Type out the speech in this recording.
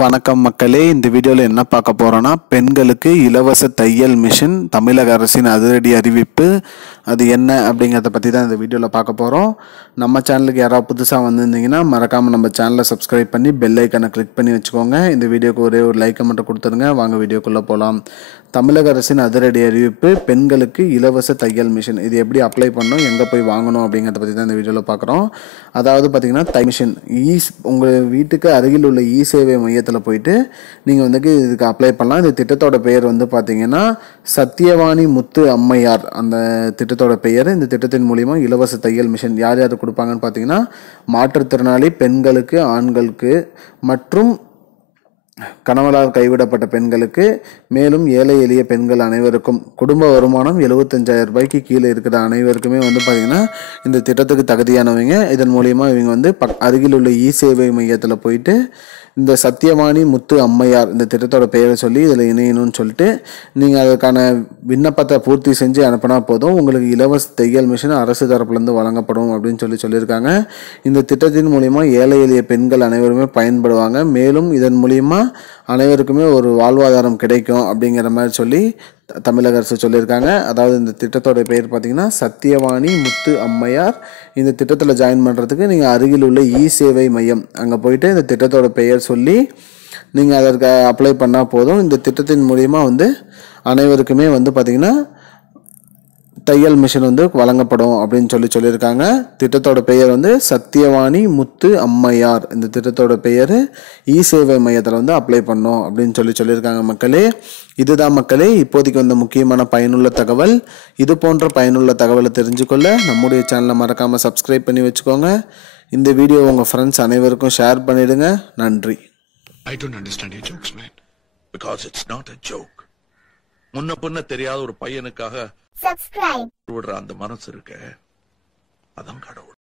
வணக்கம் மக்களே, இந்த வீடியோவில் என்ன பார்க்க போகிறோன்னா, பெண்களுக்கு இலவச தையல் மிஷின் தமிழக அரசின் அதிரடி அறிவிப்பு. அது என்ன அப்படிங்கிறத பற்றி தான் இந்த வீடியோவில் பார்க்க போகிறோம். நம்ம சேனலுக்கு யாராவது புதுசாக வந்திருந்தீங்கன்னா மறக்காமல் நம்ம சேனலை சப்ஸ்கிரைப் பண்ணி பெல் ஐக்கனை கிளிக் பண்ணி வச்சுக்கோங்க. இந்த வீடியோக்கு ஒரே ஒரு லைக்கை மட்டும் கொடுத்துருங்க. வாங்க வீடியோக்குள்ளே போகலாம். தமிழக அரசின் அதிரடி அறிவிப்பு, பெண்களுக்கு இலவச தையல் மிஷின். இது எப்படி அப்ளை பண்ணணும், எங்கே போய் வாங்கணும் அப்படிங்கிறத பற்றி தான் இந்த வீடியோவில் பார்க்குறோம். அதாவது பார்த்திங்கன்னா, தை மிஷின் உங்கள் வீட்டுக்கு அருகில் உள்ள இ சேவை மையத்தில் போயிட்டு நீங்கள் இதுக்கு அப்ளை பண்ணலாம். இந்த திட்டத்தோட பெயர் பார்த்திங்கன்னா சத்தியவாணி முத்து அம்மையார் அந்த திட்டத்தோட பெயர். இந்த திட்டத்தின் மூலிமா இலவச தையல் மிஷின் யார் யார் கொடுப்பாங்கன்னு பார்த்தீங்கன்னா, மாற்றுத்திறனாளி பெண்களுக்கு, ஆண்களுக்கு மற்றும் கணவரால் கைவிடப்பட்ட பெண்களுக்கு, மேலும் ஏழை எளிய பெண்கள் அனைவருக்கும், குடும்ப வருமானம் 75,000 ரூபாய்க்கு கீழே இருக்கிற அனைவருக்குமே பார்த்தீங்கன்னா இந்த திட்டத்துக்கு தகுதியானவங்க. இதன் மூலிமா இவங்க அருகில் உள்ள இ சேவை மையத்தில் போயிட்டு இந்த சத்தியவாணி முத்து அம்மையார் இந்த திட்டத்தோட பெயரை சொல்லி இதில் இணையணும்னு சொல்லிட்டு நீங்கள் அதுக்கான விண்ணப்பத்தை பூர்த்தி செஞ்சு அனுப்பினா போதும். உங்களுக்கு இலவச தையல் மிஷின் அரசு தரப்புலேருந்து வழங்கப்படும் அப்படின்னு சொல்லியிருக்காங்க. இந்த திட்டத்தின் மூலிமா ஏழை எளிய பெண்கள் அனைவருமே பயன்படுவாங்க. மேலும் இதன் மூலிமா அனைவருக்குமே ஒரு வாழ்வாதாரம் கிடைக்கும் அப்படிங்கிற மாதிரி சொல்லி தமிழக அரசு சொல்லியிருக்காங்க. அதாவது இந்த திட்டத்தோட பெயர் பார்த்தீங்கன்னா சத்தியவாணி முத்து அம்மையார். இந்த திட்டத்தில் ஜாயின் பண்ணுறதுக்கு நீங்கள் அருகில் உள்ள இ சேவை மையம் அங்கே போயிட்டு இந்த திட்டத்தோட பெயர் சொல்லி நீங்கள் அதற்கு அப்ளை பண்ணால் போதும். இந்த திட்டத்தின் மூலிமா அனைவருக்குமே பார்த்தீங்கன்னா தையல் மிஷின் வழங்கப்படும் அப்படின்னு சொல்லியிருக்காங்க. திட்டத்தோட பெயர் சத்தியவாணி முத்து அம்மையார். இந்த திட்டத்தோட பெயர் இ சேவை மையத்தில் அப்ளை பண்ணோம் அப்படின்னு சொல்லியிருக்காங்க. மக்களே, இதுதான் மக்களே இப்போதைக்கு முக்கியமான பயனுள்ள தகவல். இது போன்ற பயனுள்ள தகவலை தெரிஞ்சுக்கொள்ள நம்முடைய சேனலை மறக்காமல் சப்ஸ்கிரைப் பண்ணி வச்சுக்கோங்க. இந்த வீடியோ உங்கள் ஃப்ரெண்ட்ஸ் அனைவருக்கும் ஷேர் பண்ணிடுங்க. நன்றி. I don't understand your jokes, man. Because it's not a joke. முன்ன பின்ன தெரியாத ஒரு பையனுக்காக விடுற அந்த மனசு இருக்க, அதான் கடவுள்.